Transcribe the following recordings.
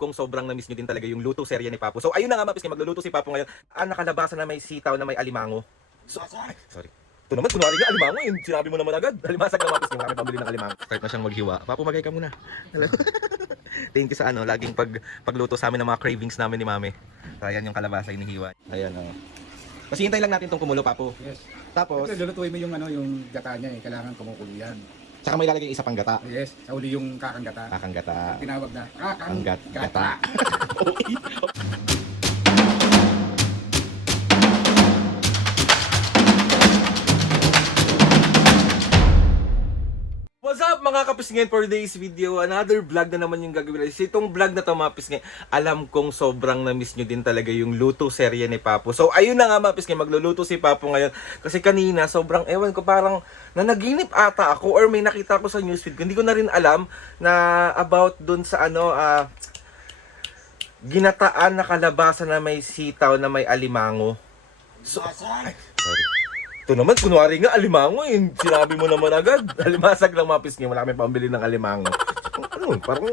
kong sobrang na-miss nyo din talaga yung luto serye ni Papo. So ayun na nga mga pisngi, magluluto si Papo ngayon. Nakalabasan na may sitaw na may alimango. So, ay, sorry. Ito naman, kunwari nga alimango, yung sinabi mo naman agad. Alimasag na mga pisngi, marami pambili ng alimango. Start na siyang maghiwa. Papo, magay ka muna. Hello. Thank you sa laging pagluto sa amin ng mga cravings namin ni Mami. So, ayan yung kalabasa inihiwa. Ayan Kasi hintayin lang natin itong kumulo, Papo. Yes. Tapos, Lulutuin mo yung gata niya kailangan kumukulo yan. saka may lalagay isa pang gata. Yes, sa uli yung kakang gata. Kakang gata. Tinawag na kakang Gata. What's up mga kapisngin, for today's video, another vlog na naman yung gagawin. Itong vlog na to mga pisngin, alam kong sobrang na-miss nyo din talaga yung luto serye ni Papo. So ayun na nga mga pisngin, magluluto si Papo ngayon. Kasi kanina, sobrang ewan ko, parang nanaginip ata ako or may nakita ko sa newsfeed. Hindi ko na rin alam na about dun sa ginataan na kalabasa na may sitaw na may alimango. So, ay, sorry. Ito naman, kunwari nga, alimango eh. Sinabi mo naman agad. Alimasag lang mga pisngi. Wala kami pambili ng alimango. Parang...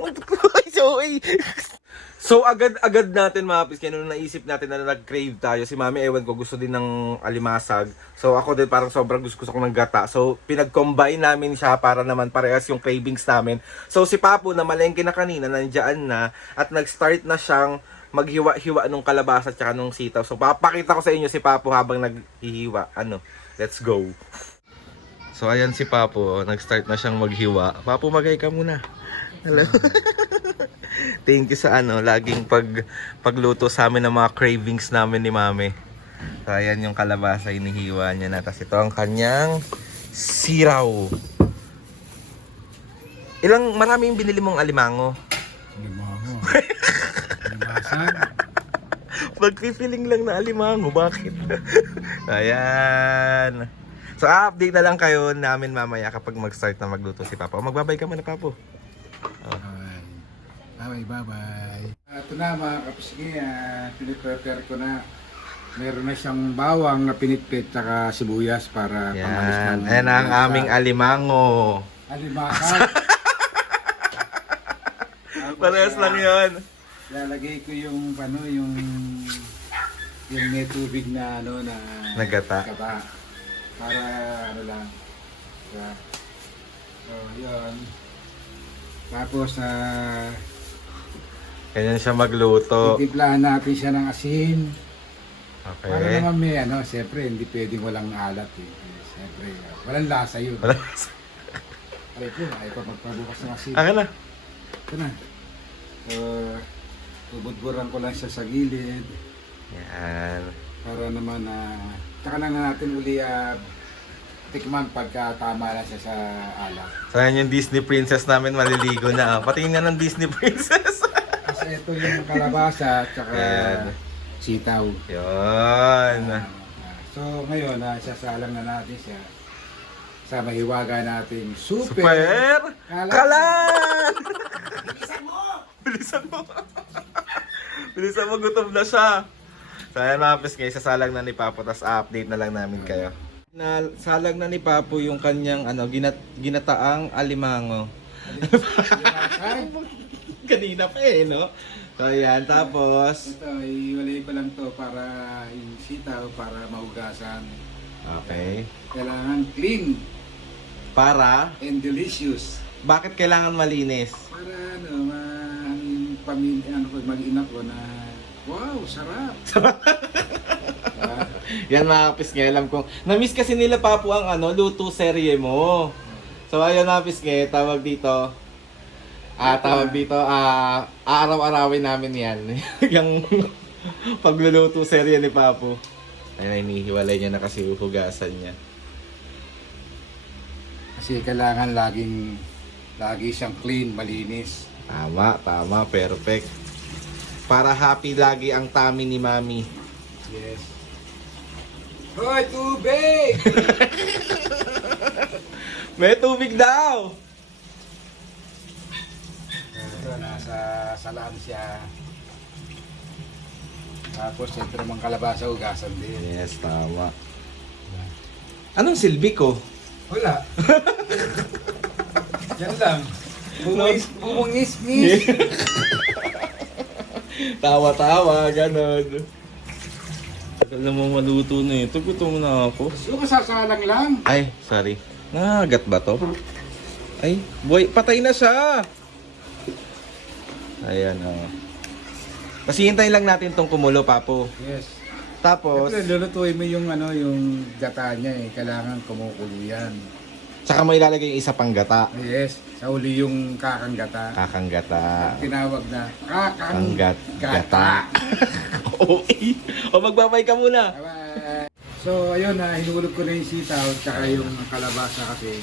So, agad natin mga pisngi. Nung naisip natin na nag-crave tayo, si Mami, ewan ko, gusto din ng alimasag. So, ako din parang sobrang gusto ko ng gata. So, pinag-combine namin siya para naman parehas yung cravings namin. So, si Papo na malengke na kanina, nandiyan na. At nag-start na siyang maghiwa-hiwa nung kalabasa at saka nung sitaw. So, papakita ko sa inyo si Papo habang naghihiwa. Let's go. So ayan si Papo, nag-start na siyang maghiwa. Papo, magay ka muna. Hello. Thank you sa laging pagluto sa amin ng mga cravings namin ni Mami. So ayan yung kalabasa inihiwa niya na. Tapos ito ang kanyang siraw. Marami yung binili mong alimango? Alimango. Alimasag. Magpipiling lang na alimango, bakit? Ayan. So, update na lang kayo namin mamaya kapag mag-start na magluto si Papa. Magbabay ka muna, Papo. Bye-bye. Ito na mga kapisngi, piniprepare ko na. Meron na siyang bawang na pinitpit tsaka sibuyas para pamalis Yan. ng... Ayan ang aming alimango. alimasag. Parehas lang yun. Lalagay ko yung may tubig na Nagata. Para lang. Diba? So, yun. Tapos Ganyan siya magluto. titimplahan natin siya ng asin. Okay. Para naman may siyempre hindi pwedeng walang alat eh. Siyempre, walang lasa yun. Aray ko, ayaw pa magpabukas ng asin. Akin na. Ito na. Bubudburan ko lang siya sa gilid. Yan. Para naman tsaka na natin uli tikman pagka tama na siya sa alak. So yan yung Disney princess namin maliligo na. Patingin nga ng Disney princess. Kasi ito yung kalabasa tsaka Ayan. sitaw. Yun. So ngayon, sasalang na natin siya sa mahiwaga natin super Kalan! Bilisan mo! Bilisan mo, gutom na siya. So ayan mga pisngay, sasalang na ni Papo, tas update na lang namin kayo. Salag na ni Papo yung kanyang ginataang alimango. Kanina pa no? So ayan, tapos... Ito, iwalay ko lang to para yung sitaw para mahugasan. Okay. Kailangan clean Para? and delicious. Bakit kailangan malinis? Para mag-ina ko na wow, sarap. Yan mga pisngay, alam kong na-miss kasi nila Papo ang luto serye mo. So ayun mga pisngay, tawag dito araw-arawin namin yan. Yung pagluluto serye ni Papo. Ayun, inihiwalay niya na kasi uhugasan niya. Kasi kailangan lagi siyang clean, malinis. Tama, perfect. Para happy lagi ang tummy ni Mami. Yes. Hoy, tubig! May tubig daw! Ito, nasa salaan siya. Tapos, ito naman kalabasa, hugasan din. Yes, tama. Anong silbi ko? Wala. Yan lang. Bumungis-ngis. Tawa-tawa, ganon. Tagal naman maluto na ito. Gutom na ako. Yung kasasalang lang. Ay, sorry. Nakagat ba to? Ay, boy, patay na siya! Ayan, oh. Kasi hintayin lang natin tong kumulo, Papo. Yes. Tapos, Siyempre, lulutuin mo yung yung gata niya eh. Kailangan kumukulo yan. saka mo ilalagay yung isa pang gata. Yes. Sa uli yung kakang gata. Kakang gata. Tinawag na Ang kakang gata. Okay. O, magbabay ka muna. Bye-bye. So, ayun na, hinulog ko na yung sitaw tsaka yung kalabasa kasi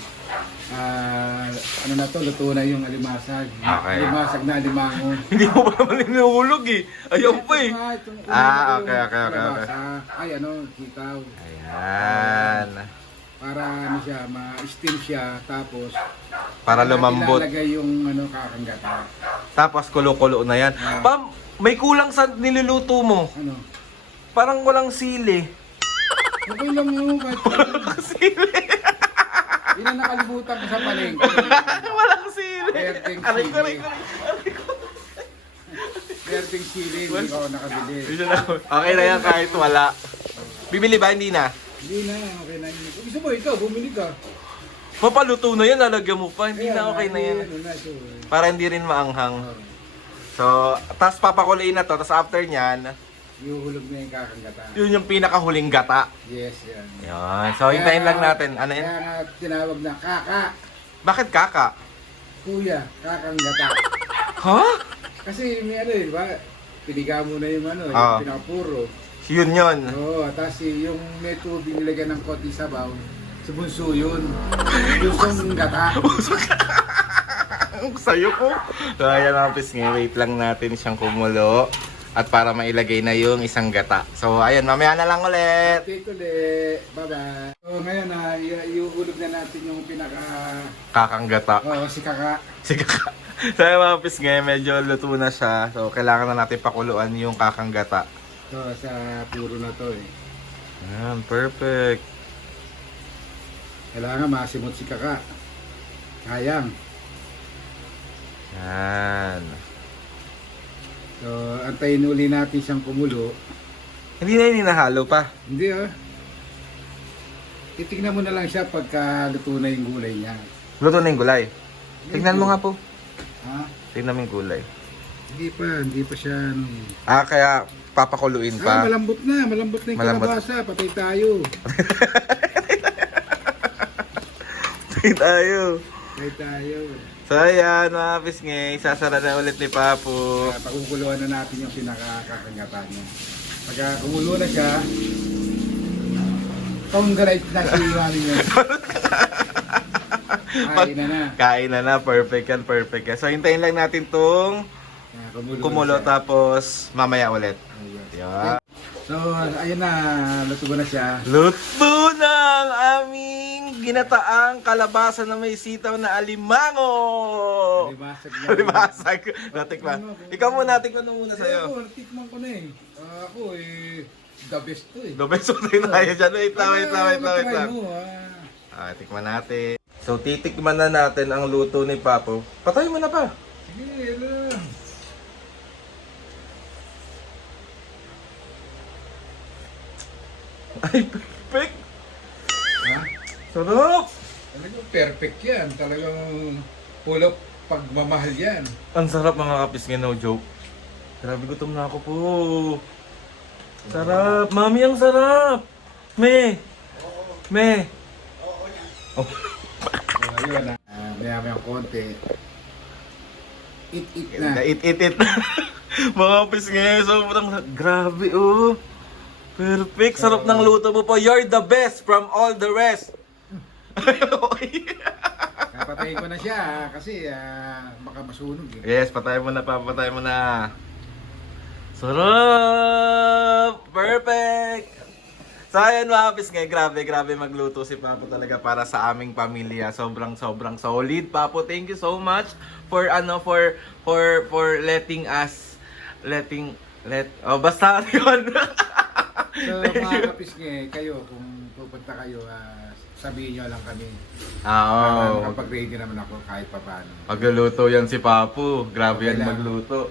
ano na to, luto na yung alimasag. Okay. Alimasag na alimango. Hindi mo pa naman inuulog eh. Ayaw pa eh. Itong una Ah, yung okay. kalabasa. Ay, sitaw. Ayan. Para siya, ma-steam siya, tapos Para lumambot. ilalagay yung kakang gata. Tapos kulo-kulo na yan. Pam, may kulang sa niluluto mo. Ano? Parang walang sili. Okay lang mo, kahit Sili. yun ang nakalimutan ko sa palengke. Walang sili. Berting Aray ko, sili. aray ko. Berting sili, hindi ko ako nakabili. Okay na yan kahit wala. Bibili ba? Hindi na. Hindi na, okay na yun. Gusto mo, ikaw, bumili ka. Papaluto na yan, lalagyan mo pa. Hindi na, okay na yan. Para hindi rin maanghang. So, tas papakuloyin na to. Tas after nyan, Iuhulog na yung kakang gata. yun yung pinakahuling gata. Yes, yan. Yan. So, hintayin lang natin. Ano yun? Kaya nga tinawag na kaka, Bakit kaka? kuya, kakang gata. Ha? Kasi may di ba? Piniga mo na yung Ah. yung pinapuro. Yun yun. Oo, tapos yung may tubig nilagyan ng konti sabaw, sa bunso yun. Bunsong gata. Ang sayo ko. So, ayan mga pisngi. Wait lang natin siyang kumulo. At para mailagay na yung isang gata. So, ayan. Mamaya na lang ulit. Update ulit. Bye-bye. So ngayon iuhulog na natin yung Kakang gata. si kaka. Si kaka. So, ayan mga pisngi. Medyo luto na siya. So, kailangan na natin pakuluan yung kakang gata. So sa puro na to eh. Ayan. Perfect. Kailangan masimot si kaka. Sayang. Ayan. So antayin uli natin siyang kumulo. Hindi na yun hinahalo pa. Hindi titignan mo na lang siya pagka luto na yung gulay niya. Luto na yung gulay. Tingnan mo nga po. Ha? Tingnan mo yung gulay. Hindi pa siya Kaya papakuluin pa. malambot na yung Malambot. kalabasa. Patay tayo. Tingnan tayo. Patay tayo. So ayan mga pisngi, sasara na ulit ni Papu. Pakukuluan na natin yung pinakakakangatan niya. Pagka kumulo na siya, congratulations na si mami niya. Kain na na. Kain na na, perfect yan, perfect yan. So hintayin lang natin tong kumulo na siya. tapos mamaya ulit. Yan. So, ayun na, luto na siya. Luto na ang aming ginataang kalabasa na may sitaw na alimango. Limasag na. Libasag. Natikman. Ikaw muna, tikman mo muna sa'yo. Ako, tikman ko na eh. Ako the best to eh. Dobeso tayo dyan. Wait lang. Matry mo, Tikman natin. So, titikman na natin ang luto ni Papo. Patay mo na pa. Sige, lang. Ay, perfect. Ha? Sarap. Talagang perfect yan. Talagang full of pagmamahal yan. Ang sarap mga kapisngin, no joke. Grabe, gutom na ako po. Sarap. Mami, ang sarap. Me. Oh. So, ayun na. Maya-maya konti. Eat na. It. Mga kapisngin, sobrang grabe, oh. Perfect. Sarap ng luto mo po. You're the best from all the rest. Okay. Kapatayin ko na siya kasi baka masunog eh. Yes, patay mo na. Sarap! Perfect! So ayan mga kapisngay, grabe magluto si Papo talaga para sa aming pamilya. Sobrang solid. Papo, thank you so much for letting us basta yun. So mga kapisngi, kayo kung pupunta kayo, sabihin nyo lang kami. Oo. Kapag ready naman ako kahit pa paano. Magluluto yan si Papo. Grabe yan Okay lang. magluto.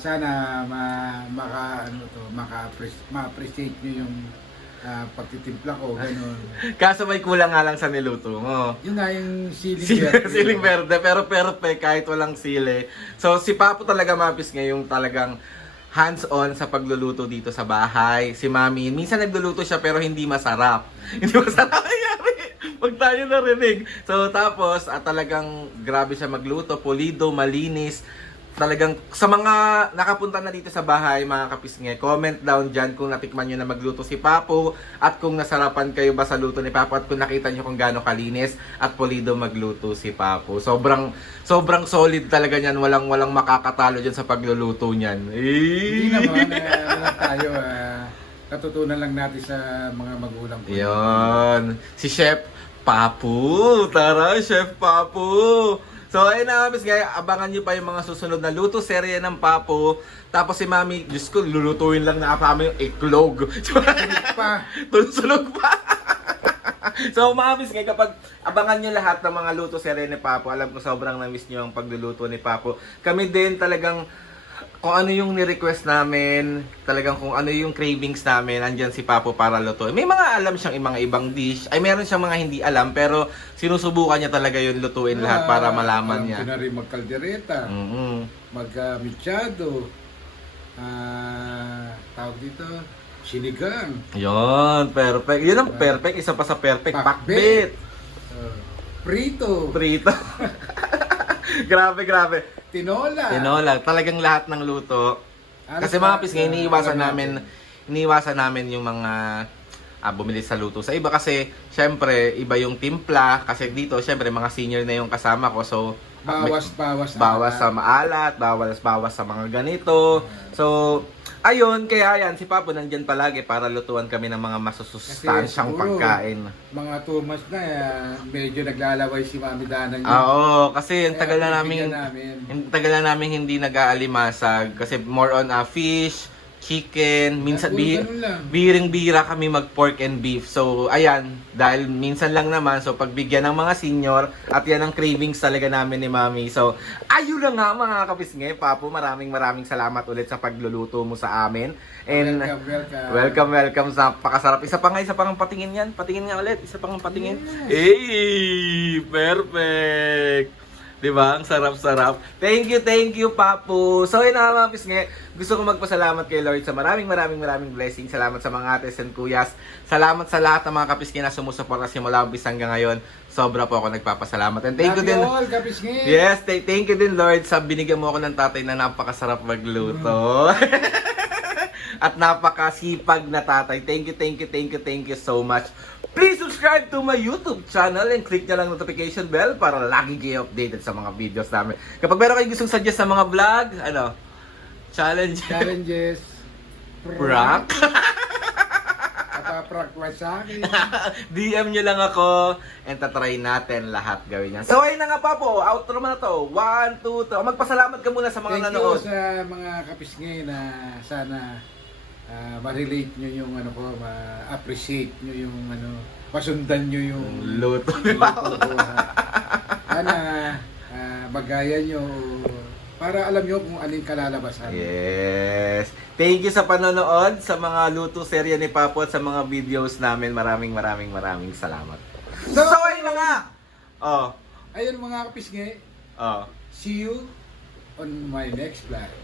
Sana ma-appreciate nyo yung pagtitimpla ko, ganun. Kaso may kulang nga lang sa niluto mo. Yun nga yung siling verde. Siling verde, pero perfect kahit walang sili. So si Papo talaga mapis ngayong talagang hands-on sa pagluluto dito sa bahay. Si Mami, minsan nagluluto siya pero hindi masarap. Hindi masarap nangyari pag tayo narinig. So tapos talagang grabe siya magluto, pulido, malinis. Talagang sa mga nakapunta na dito sa bahay, mga kapisnge, comment down dyan kung natikman nyo na magluto si Papo at kung nasarapan kayo ba sa luto ni Papo at kung nakita nyo kung gaano kalinis at pulido magluto si Papo. Sobrang solid talaga niyan, walang makakatalo dyan sa pagluluto niyan. Hindi naman, tayo, katutunan lang natin sa mga magulang ko. Yun. Si Chef Papo. Tara, Chef Papo. So, ayun na, guys, abangan nyo pa yung mga susunod na luto serye ng Papo. Tapos si Mami, Diyos ko, lulutuin lang na kami yung iklog. Tulsunog pa. So, mga guys, kapag abangan nyo lahat ng mga luto serye ni Papo, alam ko sobrang na-miss nyo ang pagluluto ni Papo. Kami din talagang kung ano yung ni-request namin, talagang kung ano yung cravings namin, andyan si Papo para lutuin. May mga alam siyang mga ibang dish, ay meron siyang mga hindi alam, pero sinusubukan niya talaga yung lutuin lahat para malaman niya. Alam ko na rin magkaldereta, magmichado, tawag dito, sinigang. Yun, perfect. Yun ang perfect, isa pa sa perfect, pakbit. Prito. Grabe. Tinola. Talagang lahat ng luto. Kasi mga pisngi, iniiwasan namin yung mga bumili sa luto sa iba kasi syempre iba yung timpla kasi dito syempre mga senior na yung kasama ko, so bawas sa maalat, bawas sa mga ganito. So ayun, kaya yan si Papo nandyan palagi para lutuan kami ng mga masusustansyang pagkain. Mga 2 months na medyo naglalaway si Mami Dana niya. Oo, kasi ang tagal na namin hindi nag-aalimasag kasi more on fish, chicken, minsan biring-bira kami mag pork and beef. So ayan, dahil minsan lang naman, so pagbigyan ng mga senior at yan ang cravings talaga namin ni Mami. So ayun na nga mga kapisnge, Papo, maraming salamat ulit sa pagluluto mo sa amin. And welcome sa pakasarap. Isa pang patingin yan. Patingin nga ulit, isa pang patingin. Yes. Perfect. Diba? Ang sarap-sarap. Thank you, Papo. So, yun na mga pisnge. Gusto ko magpasalamat kay Lord sa maraming blessings. Salamat sa mga ates and kuyas. Salamat sa lahat ng mga kapisnge na sumusuporta simula umpisa hanggang ngayon. Sobra po ako nagpapasalamat. And thank you din. Yes, thank you din, Lord, sa binigyan mo ako ng tatay na napakasarap magluto. At napakasipag na tatay. Thank you so much. Please subscribe to my YouTube channel and click nyo lang notification bell para lagi kayo updated sa mga videos namin. Kapag meron kayong gustong suggest sa mga vlog, challenges, prank, prank sa akin. DM nyo lang ako and tatry natin lahat gawin yan. So ayun na nga, Papo, outro mo na to. 1, 2, 3. Magpasalamat ka muna sa mga nanood. Thank you sa mga kapisngi na sana ma-relate nyo yung ma-appreciate nyo yung pasundan nyo yung luto ko. Sana magaya nyo para alam nyo kung anong kalalabasan. Yes. Thank you sa panonood sa mga luto serye ni Papo at sa mga videos namin. Maraming salamat. So ayun na nga. Ayun mga kapisngi. Oh. See you on my next vlog.